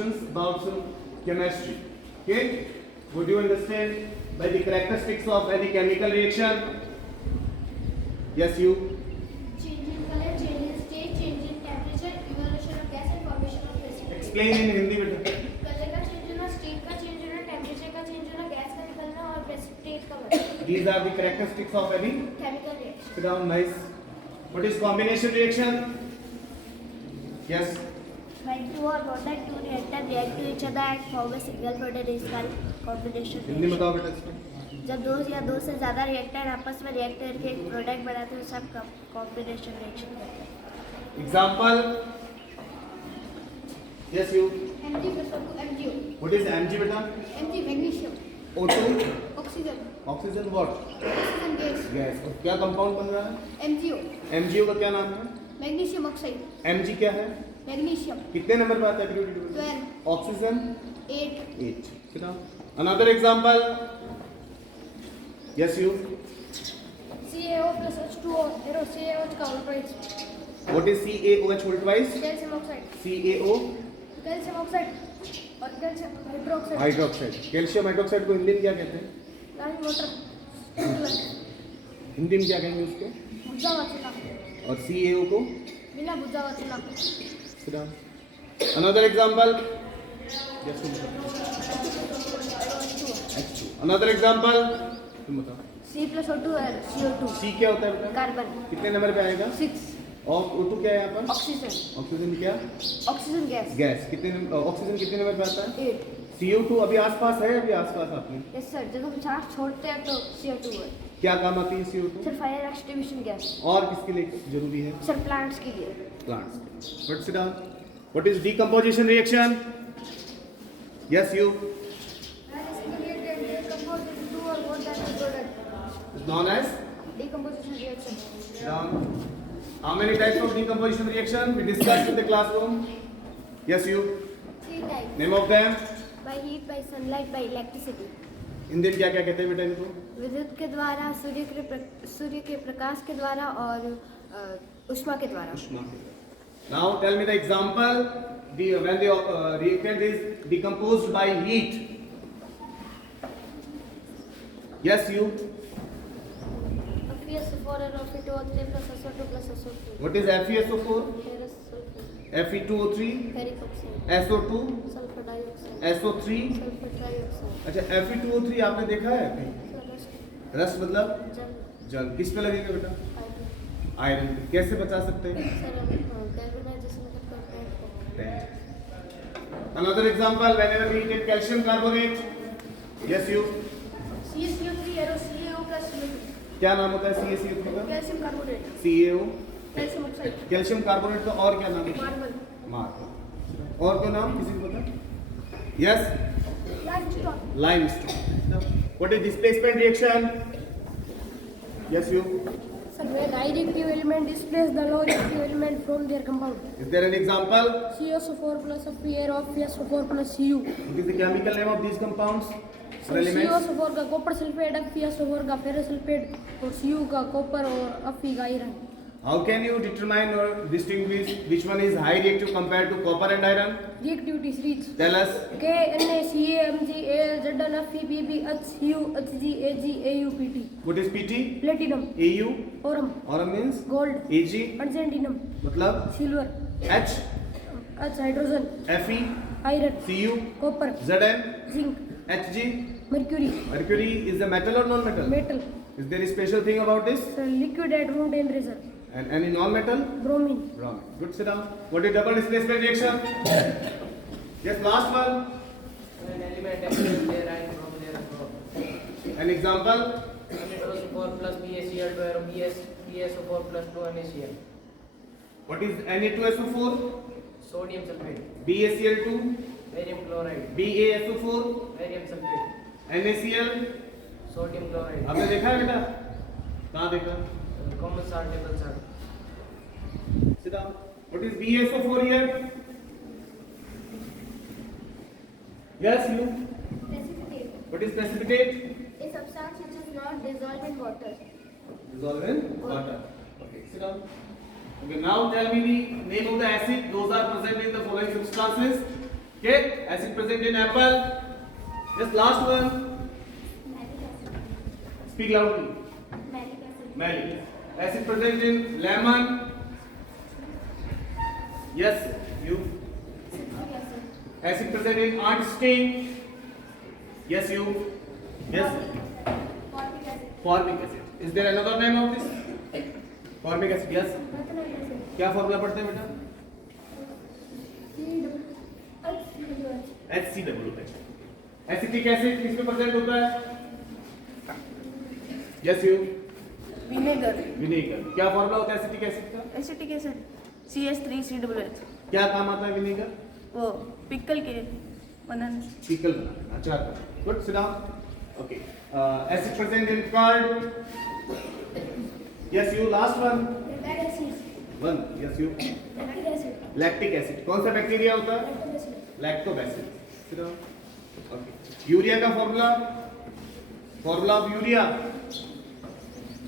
questions about chemistry. Okay? Would you understand by the characteristics of any chemical reaction? Yes, you. Change in color, change in state, change in temperature, evolution of gas and formation of precipitate. Explain in Hindi बेटा. Colour का change होना, state का change होना, temperature का change होना, gas का निकलना और प्रेसिपिटेट का बनना. These are the characteristics of any. Chemical reaction. Sit down, nice. What is combination reaction? Yes. When two or more than two reactors react to each other and form a single product is called combination Hindi में reaction. बताओ बेटा इसको. जब दो या दो से ज्यादा रिएक्टर आपस में रिएक्ट करके एक प्रोडक्ट बनाते हैं सब कॉम्बिनेशन रिएक्शन कहते हैं. Example. Yes, you. Mg plus MgO. What is Mg बेटा? Mg magnesium. O2. Oxygen. Oxygen what? Oxygen gas. Gas. और क्या कंपाउंड बन रहा है? MgO. MgO का क्या नाम है? Magnesium oxide. Mg क्या है? मैग्नीशियम. कितने नंबर पे आता है periodic table? 12. Oxygen 8. 8. Sit down. Another example. Yes, you. CaO plus H2O. Zero CaOH का ultrate. What is CaOH whole twice? Calcium oxide. CaO calcium oxide और calcium hydroxide. Hydroxide. Calcium hydroxide को हिंदी में क्या कहते हैं? Line water. हिंदी में क्या कहेंगे उसको? भुजा वाचिला. और CaO को? बिना भुजा वाचिला. Sit down. Another example. Yes, you. H2. Another example. तुम बताओ. C plus O2 और CO2. C क्या होता है बेटा? कार्बन. कितने नंबर पे आएगा? 6. और O2 क्या है यहाँ पर? ऑक्सीजन. ऑक्सीजन क्या? Oxygen gas. गैस. कितने ऑक्सीजन कितने नंबर पे आता है? 8. CO2 अभी आसपास है, अभी आसपास आपने यस सर. जब हम सांस छोड़ते हैं तो CO2 है. क्या काम आती है CO2? Sir fire extinguishing gas. और किसके लिए जरूरी है? सर प्लांट्स के लिए. Plants. But sit down. What is decomposition reaction? Yes, you. Is known as Decomposition reaction. down. How many types of decomposition reaction we discussed in the classroom? Yes, you. 3 types. Name of them. By heat, by sunlight, by electricity. Hindi में क्या क्या कहते हैं बेटा इनको? विद्युत के द्वारा, सूर्य के प्रकाश के द्वारा और उष्मा के द्वारा. उष्मा के द्वारा. Now tell me the example. When the reactant is decomposed by heat. Yes, you. FeSO4 and Fe2O3 plus SO2 plus SO3. What is FeSO4? Ferrous sulfur. Fe2O3, Ferric oxide. SO2, Sulfur dioxide. SO3. Sulfur trioxide. अच्छा Fe2O3 आपने देखा है कहीं? रस मतलब जल. जल. किस पे लगेगा बेटा? Hydrogen. आयरन पे. कैसे बचा सकते हैं? सर हम कार्बोनाइजेशन करते हैं. Another example, whenever we take calcium carbonate. Yes, you. CaCO3 और CaO plus CO2. क्या नाम होता है CaCO3 का? Calcium carbonate. CaO. Calcium oxide. Calcium carbonate का और क्या नाम है? मार्बल. मार्बल. और कोई नाम किसी को पता? Yes. Limestone. Limestone. What is displacement reaction? Yes, you. Sir, when high reactive element displace the low reactive element from their compound. Is there an example? CaSO4 plus a pair of FeSO4 plus Cu. What is the chemical name of these compounds? Or elements? CaSO4 का copper sulphate, FeSO4 का ferrous sulphate और Cu का copper और Fe का iron. How can you determine or distinguish which one is high reactive compared to copper and iron? Reactivity series. Tell us. K, Na, Ca, Mg, Al, Zn, Fe, Bb, H, Hu, Hg, Ag, Au, Pt. What is PT? Platinum. AU? Aurum. Aurum means? Gold. Ag? Argentinum. मतलब? Silver. H? H, hydrogen. Fe? Iron. Cu? Copper. Zn? Zinc. Hg? Mercury. Mercury is a metal or non-metal? Metal. Is there a special thing about this? Liquid at room temperature. And any non-metal? Bromine. Bromine. Good, sit down. What is double displacement reaction? Yes, last one. An element exchange their ion from their group. An example? Na2SO4 plus BaCl2 or BaSO4 plus 2 NaCl. What is Na2SO4? Sodium sulfate. BaCl2? Barium chloride. BaSO4? Barium sulfate. NaCl? Sodium chloride. आपने देखा है बेटा? कहाँ देखा? Common salt, table salt. Sit down. What is BaSO4 here? Yes, you. Precipitate. What is precipitate? A substance which is not dissolved in water. Dissolve in water. Okay, sit down. Okay, now tell me the name of the acid. Those are present in the following substances. Okay, acid present in apple. Just last one. Speak loudly. Malic. Acid present in lemon. Yes, you. Acid present in ant sting. Yes, you. Yes. Formic acid. Is there another name of this? Formic acid. Yes. क्या formula पढ़ते हैं बेटा? HCWH. Acetic acid किसमें present होता है? Yes you. Vinegar vinegar. क्या formula होता है एसिटिक एसिड का? एसिटिक एसिड CH3COOH क्या काम आता है विनेगर? वो पिकल के बनाने पिकल बनाना, अचार बनाना. Good, sit down. Okay. Acid present in curd. Yes you. Last one. Yes you. Lactic acid. कौन सा बैक्टीरिया होता है? Lactobacillus. Sit down. Okay. Urea का formula. Formula of urea.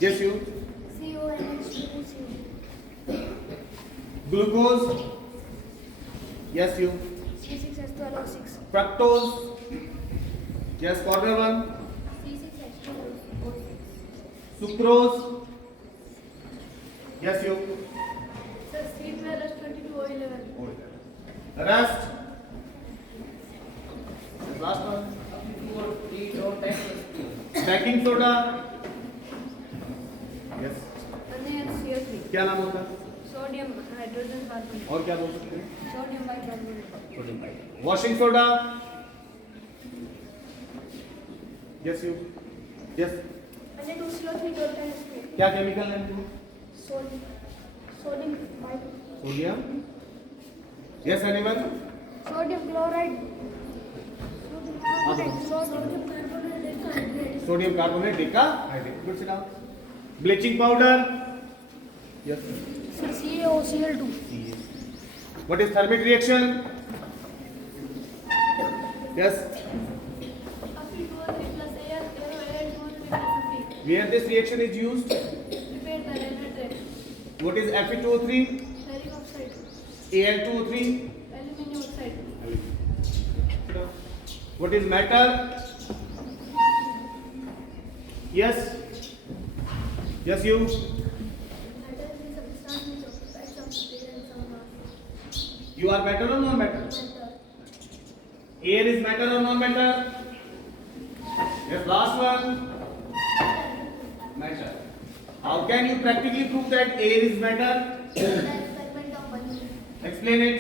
Yes you. Glucose. Yes you. Fructose. Yes, corner one. Sucrose. Yes you. Rust. Last one. Baking soda. Yes. क्या नाम होता है? Sodium hydrogen carbonate और क्या बोल सकते हैं? Sodium bicarbonate washing soda. Yes you. Yes. क्या केमिकल है? Sodium. Yes, anyone? Sodium chloride sodium carbonate decahydrate. Good, sit down. Bleaching powder. Yes. CaOCl2 What is thermic reaction? Yes. Where this reaction is used? What is Fe2O3? Al2O3? What is matter? Yes. Yes, you. You are matter or non-matter? Air is matter or non-matter? Yes, last one. Matter. How can you practically prove that air is matter? Explain it.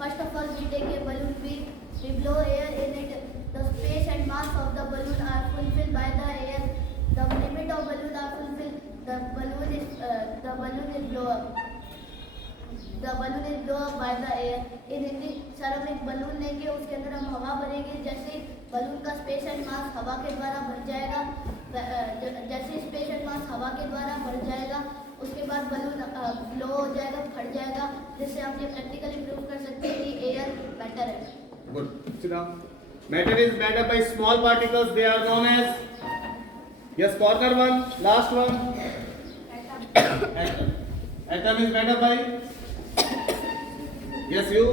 First of all, we take a balloon, we blow air in it. The space and mass of the balloon are fulfilled by the air. The limit of balloon are fulfilled. The balloon is blow up. The balloon is blow up by the air. In Hindi sir हम एक balloon लेंगे, उसके अंदर हम हवा भरेंगे. जैसे balloon का स्पेस एंड मास हवा के द्वारा भर जाएगा, जैसे स्पेस एंड मास हवा के द्वारा भर जाएगा, उसके बाद बलून ब्लो हो जाएगा, फट जाएगा. जिससे हम ये प्रैक्टिकली प्रूव कर सकते हैं कि एयर मैटर है. Good. Sit down. Matter is made up by small particles. They are known as. Yes, corner one. Last one. Atom. Atom is made up by. Yes, you.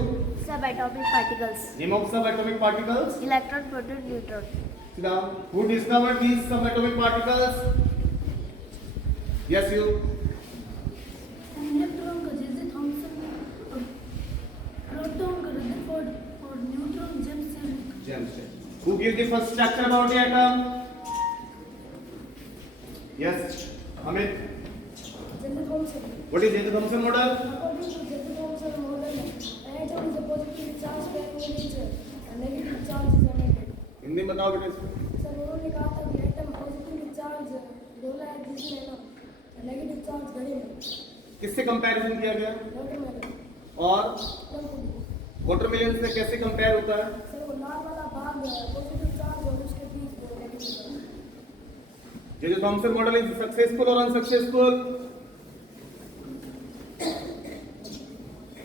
Subatomic particles. Name of subatomic particles. Electron, proton, neutron. Sit down. Who discovered these subatomic particles? Yes, you. Electron का जैसे Thompson, proton का Rutherford और neutron James. Who gives the first structure about the atom? Yes, Amit. What is the Thomson model? According to the Thomson model, an atom is a positively charged by nature, and negative charge is emitted. Hindi में बताओ बेटे. Sir उन्होंने कहा था कि atom positively charge गोला है जिसमें ना नेगेटिव चार्ज घड़ी में. किससे कंपैरिजन किया गया? वाटरमेलन. और वाटरमेलन से कैसे कंपेयर होता है? सर वो लाल वाला भाग पॉजिटिव चार्ज और उसके बीच वो नेगेटिव चार्ज. ये जो थॉमसन मॉडल इज सक्सेसफुल और अनसक्सेसफुल?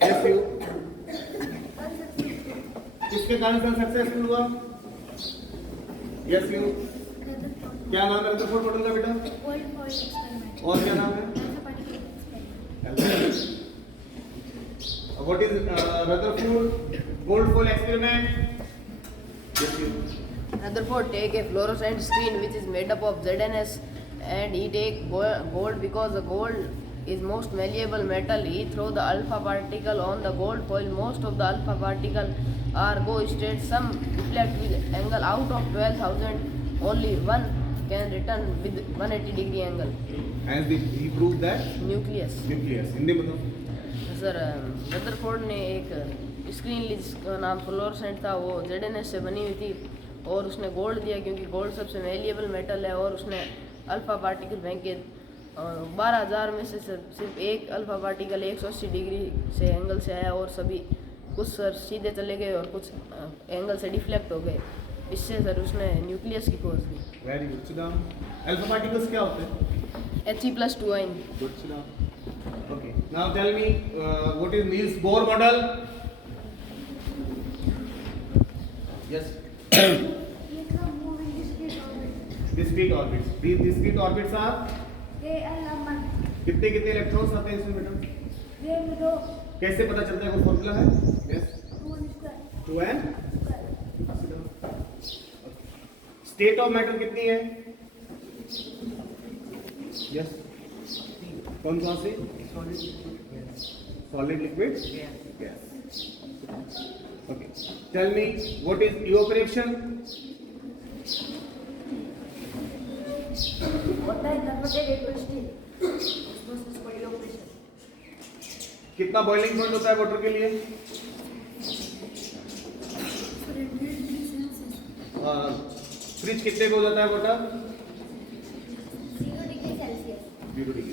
Yes you. किसके कारण से अनसक्सेसफुल हुआ? Yes you. क्या नाम है रदरफोर्ड मॉडल का बेटा? और क्या नाम है? What is Rutherford Goldfall experiment? Yes, you. Rutherford take a fluorescent screen which is made up of ZNS, and he take gold because the gold is most malleable metal. He throw the alpha particle on the gold foil. Most of the alpha particle are go straight. Some reflect with angle. Out of 12,000, only one can return with 180-degree angle. And he proved that nucleus nucleus. Hindi में बताओ. Sir Rutherford ने एक screen ली जिसका नाम fluorescent था, वो ZNS से बनी हुई थी, और उसने गोल्ड दिया क्योंकि गोल्ड सबसे वेल्युएबल मेटल है, और उसने अल्फ़ा पार्टिकल फेंके 12,000 में से सिर्फ एक अल्फ़ा पार्टिकल 180 डिग्री से एंगल से आया, और सभी कुछ सर सीधे चले गए और कुछ एंगल से डिफ्लेक्ट हो गए. इससे सर उसने न्यूक्लियस की खोज दी. Very good. Sit down. Alpha particles क्या होते हैं? He+2n. Good. Sit down. Okay. Now tell me what is Niels Bohr model? Yes. Discrete orbits. These discrete orbits are कितने कितने इलेक्ट्रॉन्स आते हैं इसमें बेटा? कैसे पता चलता है? कोई फॉर्मूला है? Yes. 2n. State of matter कितनी है? यस. कौन कौन से? Solid, liquid, gas. Okay. Tell me what is evaporation? कितना बॉइलिंग पॉइंट होता है वाटर के लिए? फ्रिज कितने को हो जाता है water? 0 degree Celsius. 0 degree.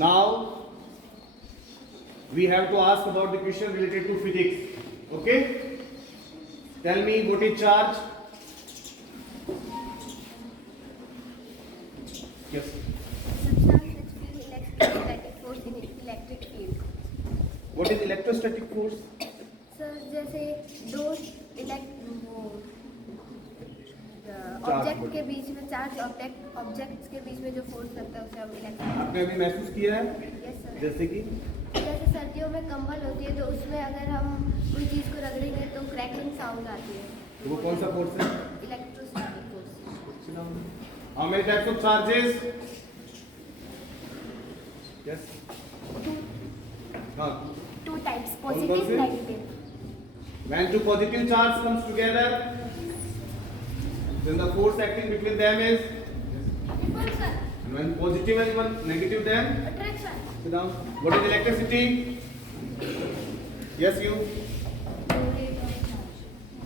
Now we have to ask about the question related to physics. Okay? Tell me what is charge? Yes. Substance which feel electrostatic force in electric field. What is electrostatic force? Sir जैसे दो object के बीच में charge objects के बीच में जो force लगता है उसे हम इलेक्ट्रिक. आपने अभी महसूस किया है? Yes sir. जैसे कि जैसे सर्दियों में कंबल होती है तो उसमें अगर हम कोई चीज़ को रगड़ेंगे तो क्रैकिंग साउंड आती है. वो कौन सा फोर्स है? Electrostatic force. How many types of charges? Yes. हाँ. 2 types, कौन positive, से? negative. When two positive charge comes together, then the force acting between them is. Repulsion. And when positive and one negative, then Attraction. sit down. What is electricity? Yes, you.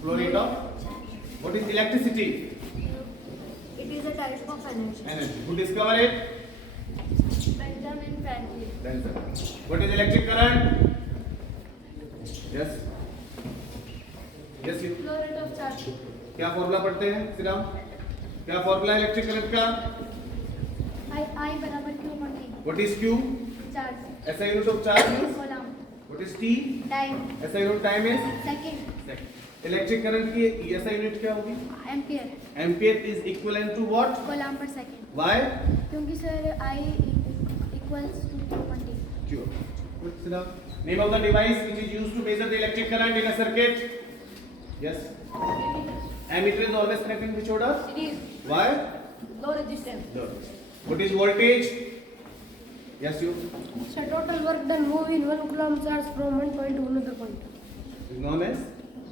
Flow rate of. What is electricity? It is a type of energy. Energy. Who discovered it? Benjamin Franklin. Then sir. What is electric current? Yes. Yes, you. Flow rate of charge. क्या formula पढ़ते हैं? Sit down. क्या formula है electric current का? I बराबर Q upon T. What is Q? Charge. SI unit of charge is? Coulomb. What is T? Time. SI unit of time is? Second. Second. Electric current की SI unit क्या होगी? Ampere. Ampere is equivalent to what? Coulomb per second. Why? क्योंकि sir I equals to Q upon T. Q. Sit down. Name of the device which is used to measure the electric current in a circuit? Yes. Ammeter is always connected in which order? Series. Why? Low resistance. Low. What is voltage? Yes, you. So total work done move in 1 coulomb charge from one point to another point. Is known as?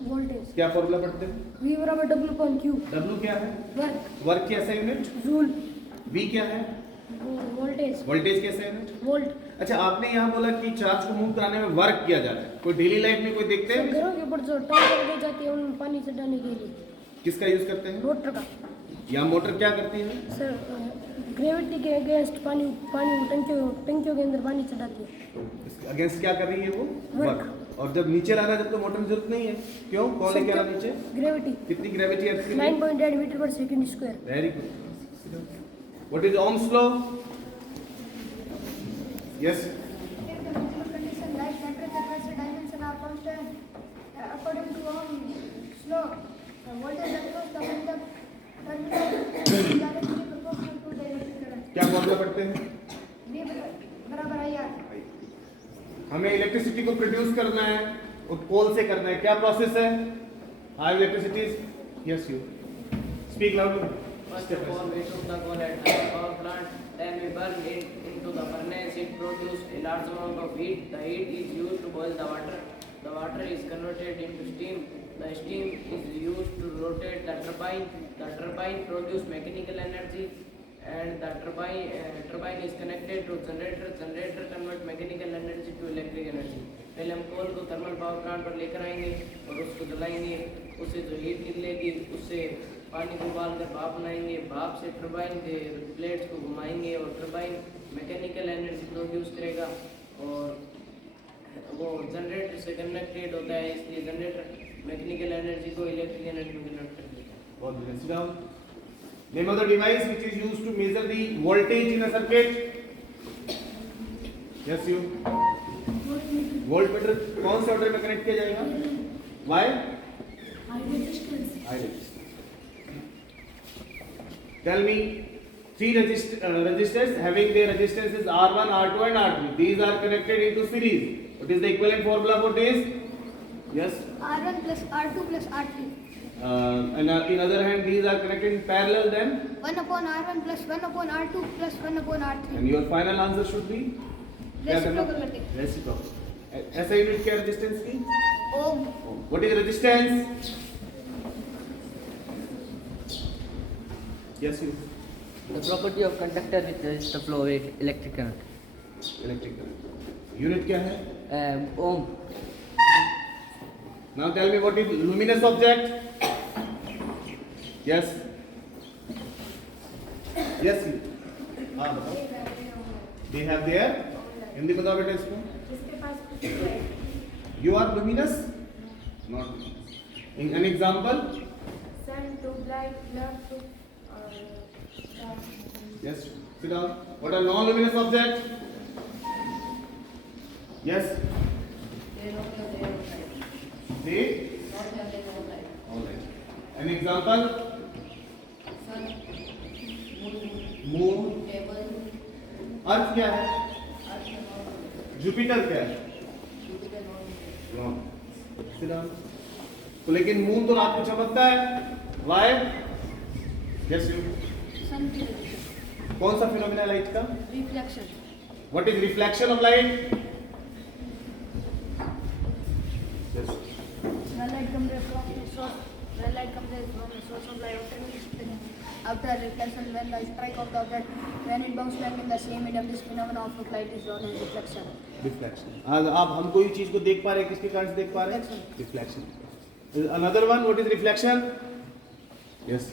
Voltage. क्या formula पढ़ते हैं? V बराबर W upon Q. W क्या है? Work. Work की SI unit? Joule. V क्या है? Voltage. Voltage की SI यूनिट? Volt. अच्छा, आपने यहाँ बोला कि चार्ज को मूव कराने में वर्क किया जाता है. कोई डेली लाइफ में कोई देखते हैं? घरों के ऊपर जो टैंकर ले जाते हैं उनमें पानी चढ़ाने के लिए किसका यूज करते हैं? मोटर का. या मोटर क्या करती है? सर ग्रेविटी के अगेंस्ट पानी टंकियों के अंदर पानी चढ़ाती है. अगेंस्ट क्या कर रही है वो? Work. और जब नीचे लाना जब तो मोटर की जरूरत नहीं है. क्यों? कौन लेके आ रहा नीचे? ग्रेविटी. कितनी ग्रेविटी है इसकी? 9.8 मीटर पर second square. Very good. What is Ohm's law? Yes. If the physical condition like temperature, pressure, dimension are constant, according to Ohm's law, the voltage across the terminal is directly proportional to the electric current. क्या formula पढ़ते हैं? V बराबर IR. हमें electricity को produce करना है और कोल से करना है, क्या प्रोसेस है? High electricity, yes you speak loudly. First of all, we took the coal at the power plant, then we burned it into the furnace. It produced a large amount of heat. The heat is used to boil the water. The water is converted into steam. The steam is used to rotate the turbine. The turbine produces mechanical energy, and the turbine is connected to generator. Generator convert mechanical energy to electric energy. पहले हम कोल को thermal power plant पर लेकर आएंगे और उसको जलाएंगे, उससे जो हीट निकलेगी उससे पानी को उबाल कर भाप बनाएंगे, भाप से टरबाइन के प्लेट्स को घुमाएंगे और टरबाइन मैकेनिकल एनर्जी प्रोड्यूस करेगा और वो जनरेटर से कनेक्टेड होता है, इसलिए जनरेटर मैकेनिकल एनर्जी को इलेक्ट्रिक एनर्जी में कन्वर्ट कर देता है। बहुत बढ़िया, sit down. Name of the device which is used to measure the voltage in a circuit. Yes you. Voltmeter कौन से ऑर्डर में कनेक्ट किया जाएगा? Why? High resistance. High resistance. Tell me three resistors having their resistances R1, R2 and R3. These are connected into series. What is the equivalent formula for this? Yes. R1 plus R2 plus R3. And in other hand, these are connected in parallel. Then 1 upon R1 plus 1 upon R2 plus 1 upon R3. and your final answer should be Reciprocal. reciprocal. ऐसा unit क्या resistance की? Ohm. What is resistance? Yes you. The property of conductor with the flow rate, electric current. Electric current. Unit क्या है? Ohm. Now tell me what is luminous object? Yes. Yes you. हाँ बताओ. They have their. Hindi बताओ बेटा इसको. You are luminous? Not luminous. In an example? Sun to light, love to Yes. Sit down. What are non-luminous objects? Yes. They? All right. An example? Moon. अर्थ क्या है? Jupiter क्या है? Wrong. Sit down. तो लेकिन moon तो रात को चमकता है. Why? Yes you. Sun की reflection. कौन सा फिनोमिना लाइट का? Reflection. What is reflection of light? Yes. when light comes from the source, when light comes from the source of light After reflection, when the strike of the object, when it bounces back in the same medium, this phenomenon of light is known as reflection. Reflection. आज आप हम कोई चीज को देख पा रहे हैं, किसके कारण से देख पा रहे हैं? Reflection. Another one, what is reflection? Yes.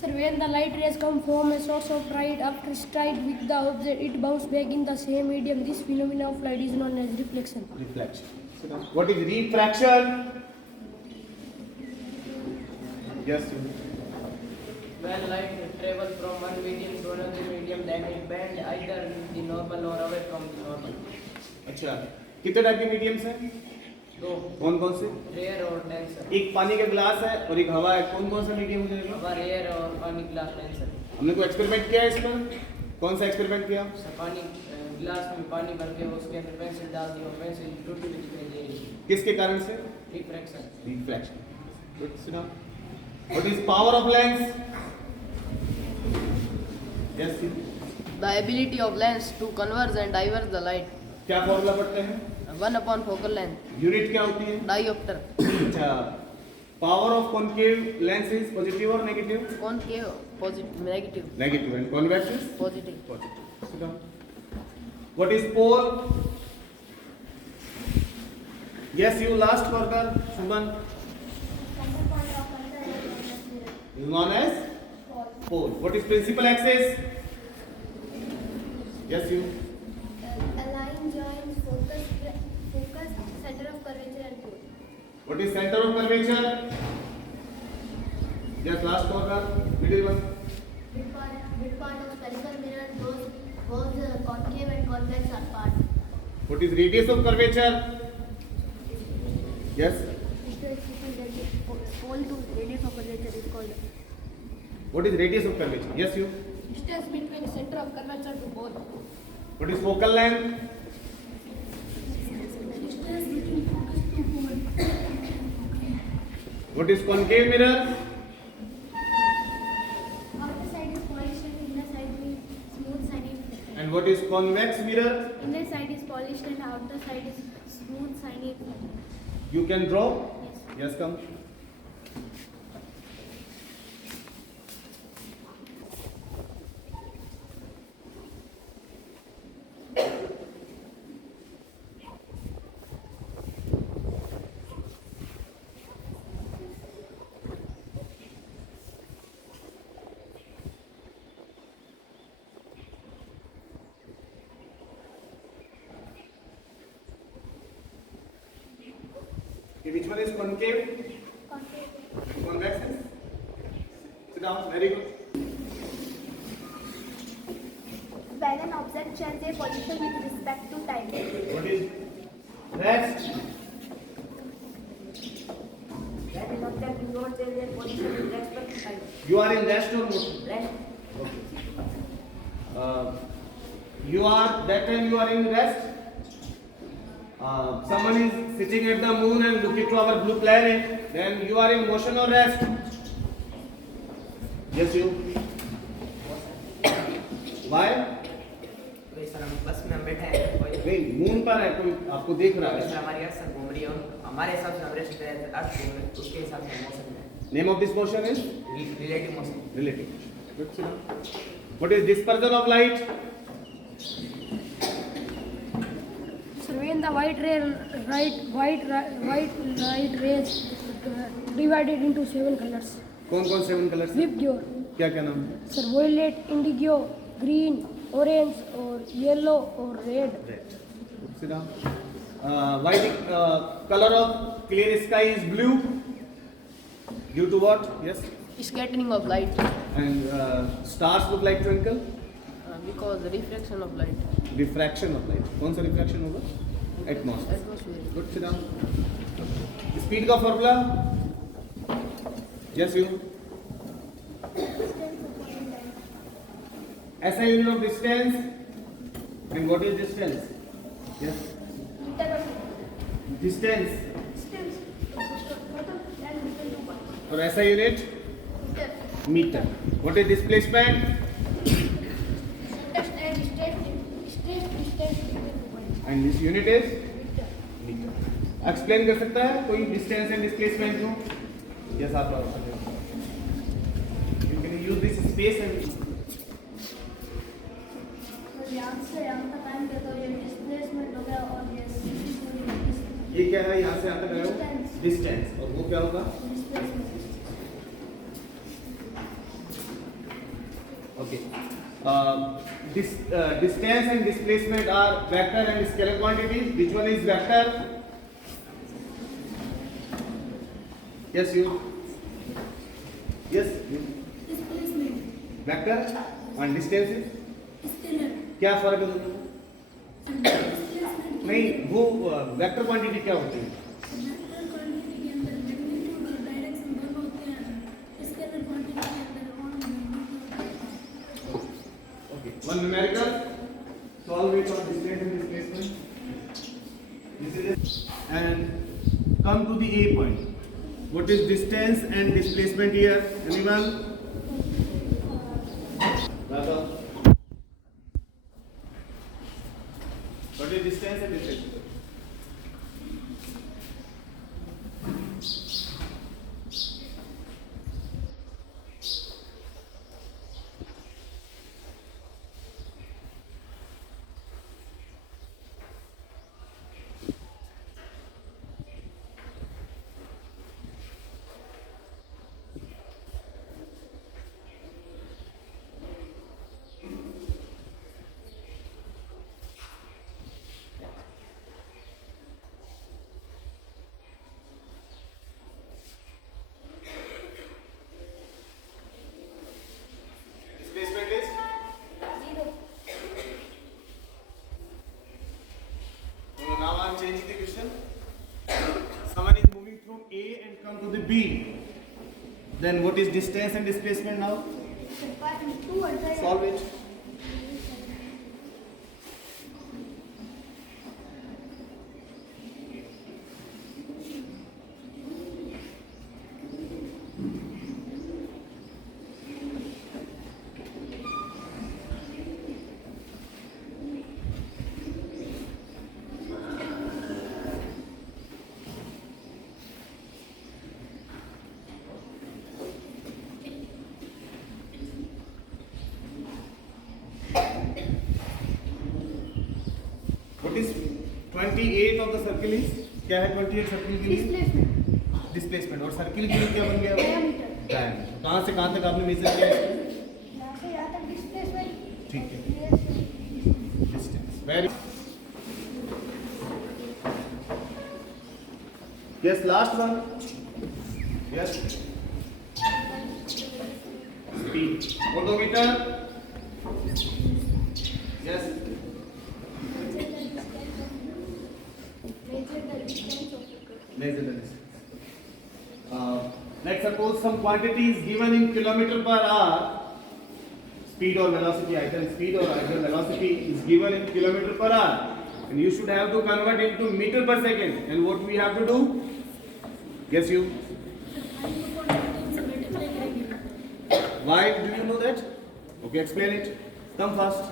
Sir, when the light rays come from a source of light after strike with the object, it bounces back in the same medium. This phenomena of light is known as reflection. Reflection. Sit down. What is refraction? Yes. When light travels from one medium to another medium, then it bends either the normal or away from the normal. अच्छा. कितने type के mediums हैं? तो कौन कौन से? Rare और denser. एक पानी का ग्लास है और एक हवा है. कौन कौन सा मीडियम हो जाएगा? हवा रेयर और पानी ग्लास डेंसर. हमने कोई एक्सपेरिमेंट किया है इस पर? कौन सा एक्सपेरिमेंट किया? पानी गिलास में पानी भर के उसके अंदर पेंसिल डाल दी और पेंसिल टूटी हुई दिखाई दे रही है. किसके कारण से? Refraction. Reflection. Good. Sit down. What is power of lens? Yes. The ability of lens to converge and diverge the light. क्या फॉर्मूला पढ़ते हैं? 1 upon focal length. यूनिट क्या होती है? Diopter. अच्छा. Power of concave lens is positive और negative? Concave. Positive. Negative. Negative. And convex is Positive. Positive. Sit down. What is pole? Yes, you last corner, Suman. Center point of contact Is known as pole. What is principal axis? Yes, you. A line joins focus, center of curvature and pole. What is center of curvature? Yes, last corner, middle one. Mid part of spherical mirror, both concave and convex are part. What is radius of curvature? Yes. Pole to radius of curvature is called. What is radius of curvature? Yes, you. Distance between center of curvature to pole. What is focal length? What is concave mirror? Outer side is polished and inner side is smooth, shiny. And what is convex mirror? Inner side is polished and outer side is smooth, shiny. You can draw? Yes. Yes, come. Okay, which one is concave? Convex is? Sit down. Very good. When an object changes a position with respect to time. What is rest? When an object is not change their position with respect to time. You are in rest or motion? Rest. You are, that time you are in rest. Someone is sitting at the moon and looking to our blue planet, then you are in motion or rest? Yes, you. Why? वही sir हम बस में हम बैठे हैं कोई नहीं, moon पर है, कोई आपको देख रहा सर है. हमारी अर्थ सर घूम रही है और हमारे हिसाब से हम रेस्ट कर रहे हैं अर्थ घूम रही है उसके हिसाब से मौसम है Name of this motion is relative मौसम relative motion. Good, sit down. What is dispersion of light? So when the white light rays divided into 7 colors. कौन-कौन 7 colors? Vivid your क्या-क्या नाम है? sir violet, indigo, green, orange or yellow or red. Red. Sit down. Why the color of clear sky is blue? Due to what? Yes. Scattering of light, And stars look like twinkle? because the refraction of light. Refraction of light. कौन सा refraction होगा? Atmosphere. Atmosphere. Good, sit down. Speed का formula? Yes, you. SI unit of distance. And what is distance? Yes. Distance. और SI unit? Meter. What is displacement? And this unit is meter. Explain कर सकता है कोई distance and displacement को? Yes, आप you can use this space and ये क्या है यहाँ से यहाँ तक आया डिस्टेंस और वो क्या होगा okay distance and displacement are vector and scalar quantities. Which one is vector? Yes, you. Yes, you. Vector and distance is? क्या फर्क है दोनों में? नहीं, वो वेक्टर क्वांटिटी क्या होती है? Okay, one numerical. Solve it on distance and displacement. This is it. And come to the A point. What is distance and displacement here? Anyone? Baba. What is distance and displacement? Displacement is? Now I am changing the question. Someone is moving from A and come to the B. Then what is distance and displacement now? Solve it. 28 of the circle is, क्या है 28 circle के लिए? Displacement. Displacement. और circle के लिए क्या बन गया? Diameter. डायमीटर। कहाँ से कहाँ तक आपने मेजर किया इसको? यहाँ से यहाँ तक displacement. ठीक है, distance. Very yes, last one. Yes, speed. Odometer. Yes, Measure the distance of the curve. measure the distance. Let's suppose some quantity is given in kilometer per hour. Speed or velocity, either speed or either velocity is given in kilometer per hour, and you should have to convert into meter per second. And what we have to do? Guess you. Why do you know that? Okay, explain it. Come fast.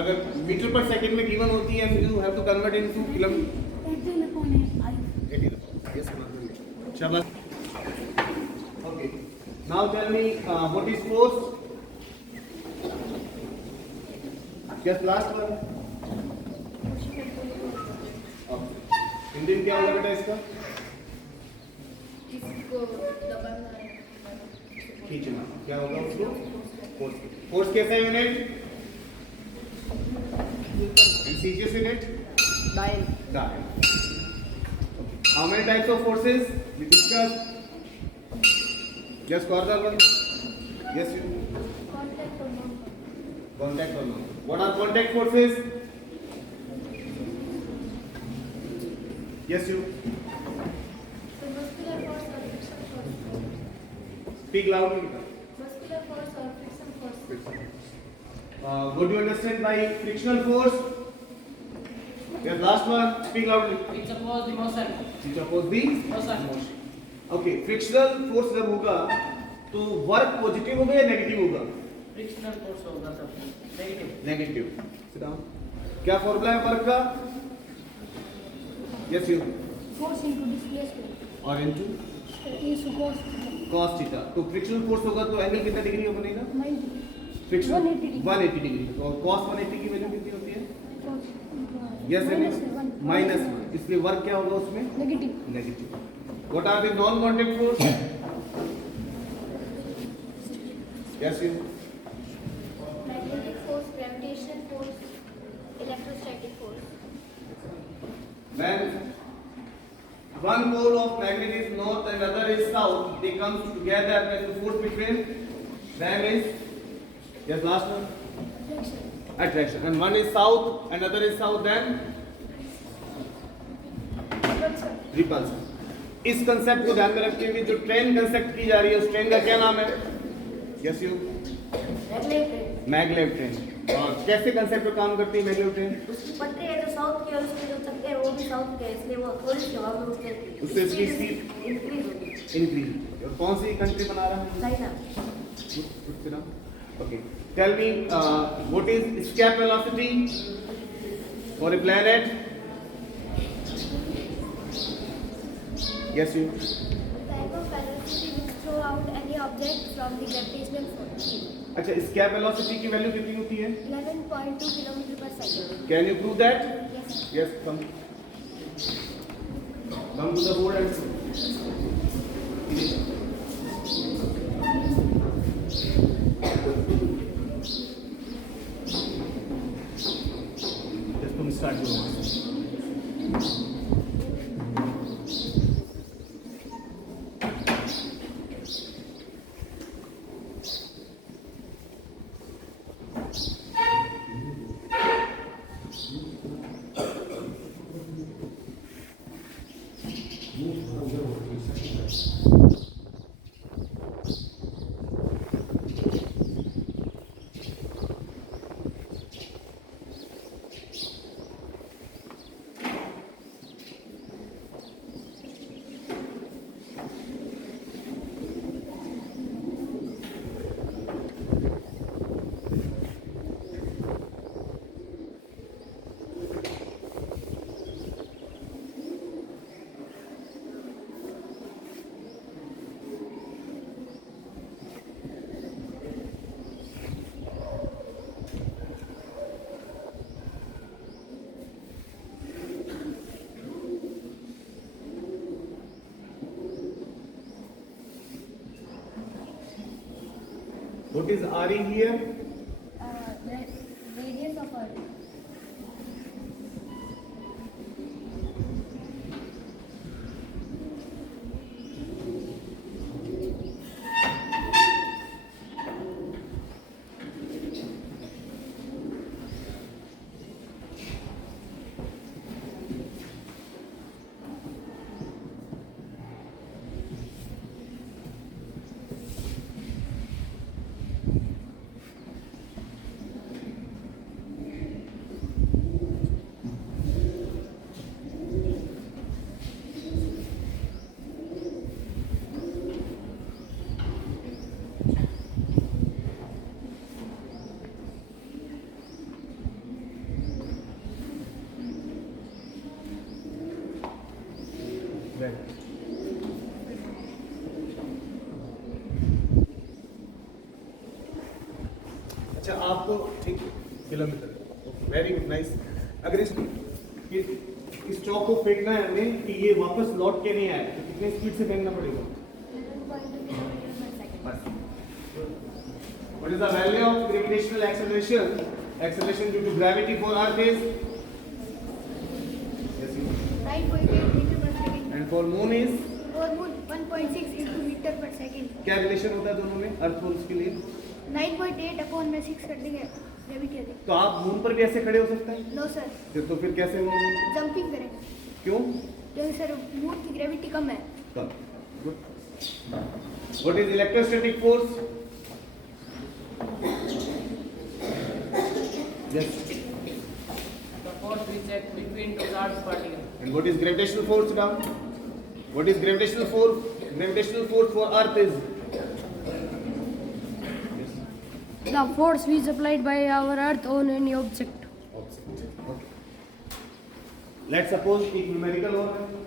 अगर metre पर second में given होती है, you have to convert into kilometre. 18 yes, शाबाश। Okay, now tell me what is force? Yes, last one. Hindi में क्या होगा बेटा इसका? इसको दबाना है. खींचना। क्या होगा उसको? फोर्स। फोर्स कैसा unit? And CGS unit? Dyne. Dyne. How many types of forces we discussed? Just further one. Yes, you. Contact or non-contact. Contact or non? What are contact forces? Yes, you. So muscular force or friction force. Speak loudly. Muscular force or friction force. What do you understand by frictional force? Yes, last one. Speak loudly. It's opposed the motion. Which oppose the Motion. motion. Okay, frictional force जब होगा तो work positive होगा या negative होगा? Frictional force होगा sir. Negative. Negative. Sit down. क्या formula है work का? Yes, you. Force into displacement. और into Is cos cos theta. तो फ्रिक्शनल फोर्स होगा तो एंगल कितना डिग्री का बनेगा? 90. Friction 180 degree. 180 डिग्री। और cos 180 की वैल्यू कितनी होती है? यस है -1. -1। इसलिए वर्क क्या होगा उसमें? Negative. Negative. What are the non contact force? Yes you. Magnetic force, gravitational force, electrostatic force. When one pole of magnet is north and other is south, they come together and the force between them is, yes, last one, attraction. And one is south and other is south, then repulsion. इस concept को ध्यान में रखते हुए जो train concept की जा रही है उस ट्रेन का क्या नाम है? Yes you. Maglev train. और कैसे कंसेप्ट पे काम करती है मैगलेव ट्रेन? उसकी पटरी है जो साउथ की और उसके जो चक्के हैं वो भी साउथ के हैं, इसलिए वो थोड़ी सी हवा में उससे इसकी स्पीड इंक्रीज होगी. इंक्रीज। और कौन सी कंट्री बना रहा है? China. Okay. Tell me, what is escape velocity for a planet? Yes, you. Type of velocity which throw out any object from the gravitational force. अच्छा, escape velocity की value कितनी होती है? 11.2 kilometer per second. Can you prove that? Yes. Yes, come. Come to the board and show. Just तुम start करो वहाँ से. What is RE here? The radius of Earth. अच्छा आपको ठीक किलोमीटर वेरी गुड नाइस। अगर इस चौक को फेंकना है हमें कि ये वापस लौट के नहीं आए तो कितने स्पीड से फेंकना पड़ेगा? What is the value of gravitational acceleration? Acceleration due to gravity for Earth is? Yes, you. 9.8 meter per second. And for Moon is? For moon 1.6 into meter per second. क्या रिलेशन होता है दोनों में अर्थ और उसके लिए? 9.8 अपॉन में 6 कर देंगे ग्रेविटी अधिक। तो आप मून पर भी ऐसे खड़े हो सकते हैं? नो सर, तो फिर कैसे होंगे? जंपिंग करेंगे क्यों? क्योंकि सर मून की ग्रेविटी कम है। कम। What is electrostatic force? Yes. The force which acts between two charged particles. And what is gravitational force down? What is gravitational force? Gravitational force for Earth is? The force which is applied by our Earth on any object. Okay. Let's suppose एक numerical हो रहा है.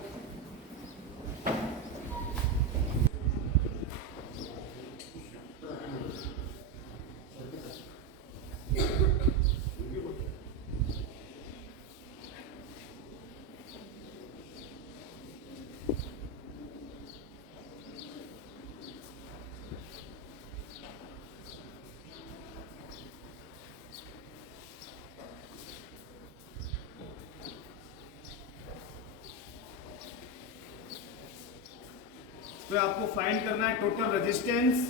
तो आपको find करना है total resistance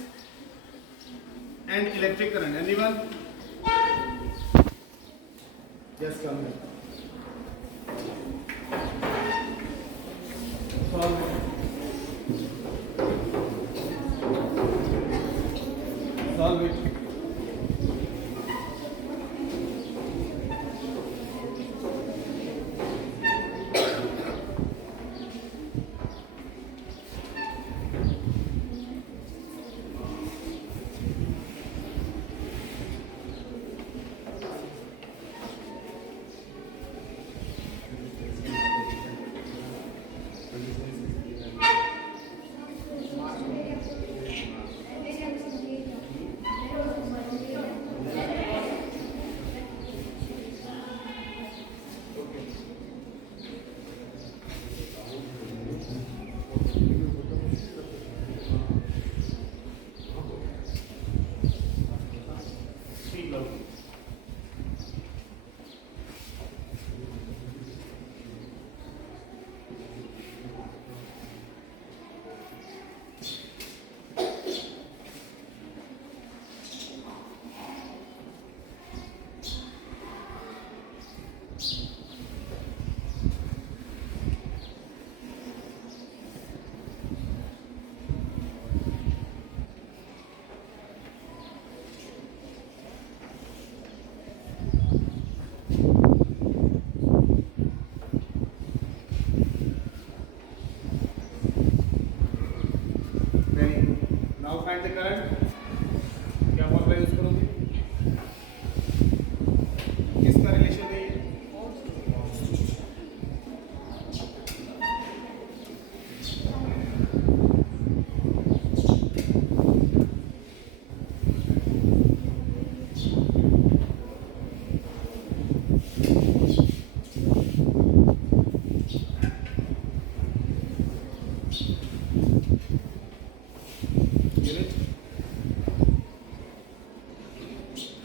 and electric current. Anyone? Yes come है। Solve it.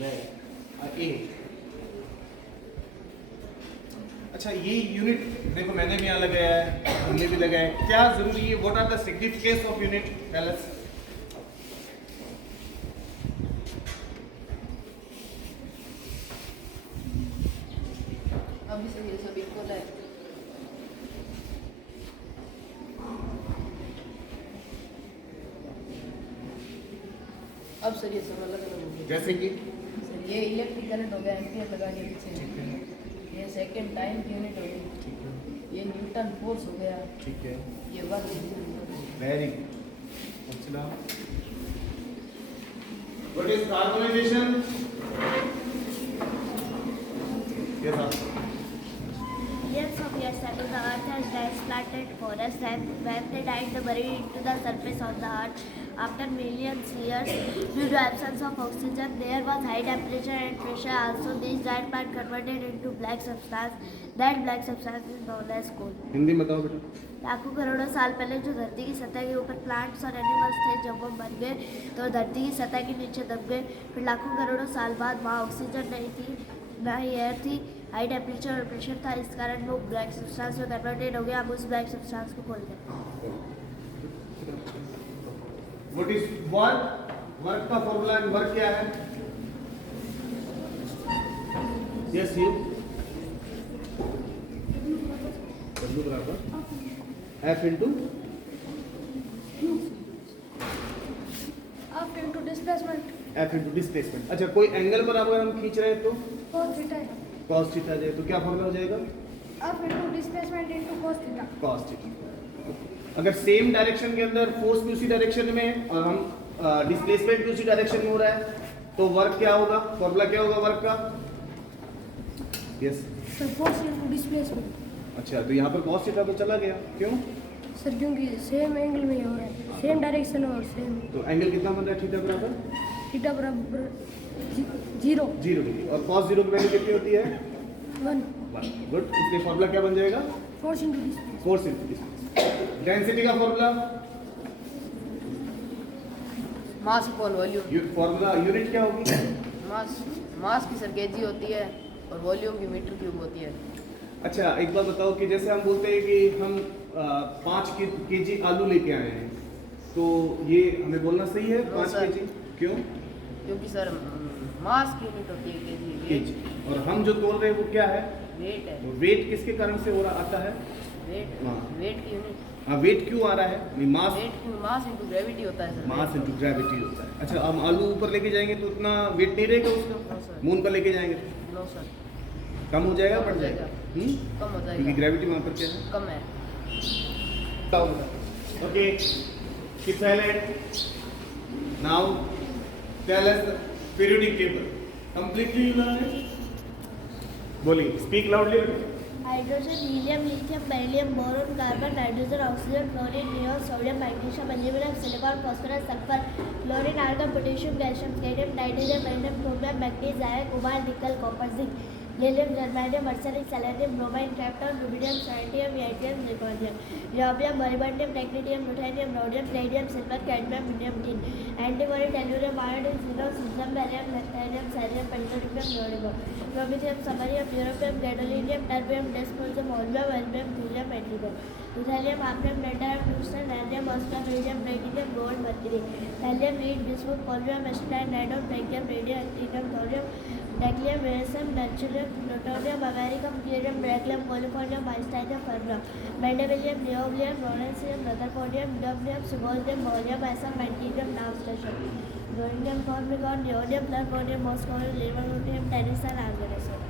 A. अच्छा, ये यूनिट देखो मैंने भी यहाँ लगाया है, हमने भी लगाया है, क्या जरूरी है? What are the significance of unit? Tell us. अभी से ये सब इक्वल है। अब सर ये सब अलग अलग हो गया। जैसे कि सर ये इलेक्ट्रिक करंट हो गया, एम्पियर लगा के पीछे। ये सेकंड टाइम की यूनिट हो गई। ये न्यूटन फोर्स हो गया। ठीक है, ये वर्क। Very good. अच्छा, what is carbonisation? Yes sir. Millions of years ago, the earth has transplanted forests and when they died, they buried into the surface of the earth. After millions of years, due to absence of oxygen, there was high temperature and pressure. Also, these died plant converted into black substance. That black substance is known as coal. Hindi में बताओ बेटा। लाखों करोड़ों साल पहले जो धरती की सतह के ऊपर प्लांट्स और एनिमल्स थे, जब वो मर गए तो धरती की सतह के नीचे दब गए। फिर लाखों करोड़ों साल बाद वहाँ ऑक्सीजन नहीं थी, ना ही एयर थी, हाई टेम्परेचर और प्रेशर था, इस कारण वो ब्लैक सब्सटेंस में कन्वर्टेड हो गया। अब उस ब्लैक सब्सटेंस को खोल देते हैं। What is work? वर्क का फॉर्मूला एंड वर्क क्या है? यस यू W बराबर F into F into displacement. अच्छा, कोई एंगल पर अगर हम खींच रहे हैं तो cos थीटा जाए तो क्या फॉर्मूला हो जाएगा? cos theta. अगर सेम डायरेक्शन के अंदर फोर्स भी उसी डायरेक्शन में है और हम डिस्प्लेसमेंट भी उसी डायरेक्शन में हो रहा है तो वर्क क्या होगा? फॉर्मूला क्या होगा वर्क का? यस अच्छा, तो यहाँ पर cos थीटा तो चला गया, क्यों? सर क्योंकि सेम एंगल में हो रहा है, सेम डायरेक्शन और सेम तो एंगल कितना बन रहा है? थीटा बराबर थीटा बराबर 0 डिग्री और cos 0 की वैल्यू कितनी होती है? 1 गुड। इसलिए फॉर्मूला क्या बन जाएगा? Force into displacement. Force into displacement. Density का formula? Mass upon volume. Formula unit क्या होगी? मास की सर केजी होती है और वॉल्यूम की मीटर क्यूब होती है। अच्छा, एक बात बताओ कि जैसे हम बोलते हैं कि हम 5 केजी आलू लेके आए हैं, तो ये हमें बोलना सही है 5 सर। केजी? क्यों? क्योंकि सर मास की यूनिट होती है केजी। और हम जो तोल रहे हैं वो क्या है? वेट है। तो वेट किसके कारण से हो रहा आता है? हाँ। वेट की यूनिट। हाँ, वेट क्यों आ रहा है? मास मास इंटू ग्रेविटी होता है सर। मास इंटू ग्रेविटी होता है। अच्छा, हम आलू ऊपर लेके जाएंगे तो उतना वेट नहीं रहेगा नो उसका? सर। मून पर लेके जाएंगे नो सर, कम हो जाएगा, कम बढ़ हो जाएगा? कम हो क्योंकि जाएगा। ग्रेविटी वहाँ पर क्या है? कम है। Okay, keep silent. Now, tell us the periodic table. Completely you learn it? बोलिए, speak loudly. Hydrogen, helium, lithium, beryllium, boron, carbon, nitrogen, oxygen, fluorine, neon, sodium, magnesium, aluminium, silicon, phosphorus, sulphur, chlorine, argon, potassium, calcium, cadmium, nitrogen, beryllium, chromium, manganese, iron, cobalt, nickel, copper, zinc, gallium, germanium, arsenic, selenium, bromine, krypton, rubidium, strontium, uranium, zirconium, europium, molybdenum, technetium, ruthenium, rhodium, palladium, silver, cadmium, indium, tin, antimony, tellurium, iodine, xenon, caesium, barium, lanthanum, cerium, praseodymium, neodymium, promethium, samarium, europium, gadolinium, terbium, डेस्मोनियम, oleum, एल्बियम, थीलियम, atrium, यूथेरियम, आफ्नियम, नेटरियम, टूस्टन, रैंडियम, osmium, radium, platinum, gold, mercury, thallium, lead, bismuth, कोलियम, एस्टाइन, नाइट्रोन, प्लेटियम, radium, actinium, thorium, डेक्लियम, वेरेसियम, बेंचुलियम, plutonium, अमेरिकम, curium, ब्रैक्लियम, कोलिफोर्नियम, आइंस्टाइनियम, fermium, मेंडेलियम, niobium, रोडेंसियम, rutherfordium, डब्लियम, सिगोल्डियम, मोलियम, एसम, मेंटीरियम, नामस्टेशन, rhodium, फॉर्मिकॉन, neodymium, प्लर्फोनियम, मॉस्कोरियम, लिवर्नोटियम, Tennyson, आर्गोनेसियम।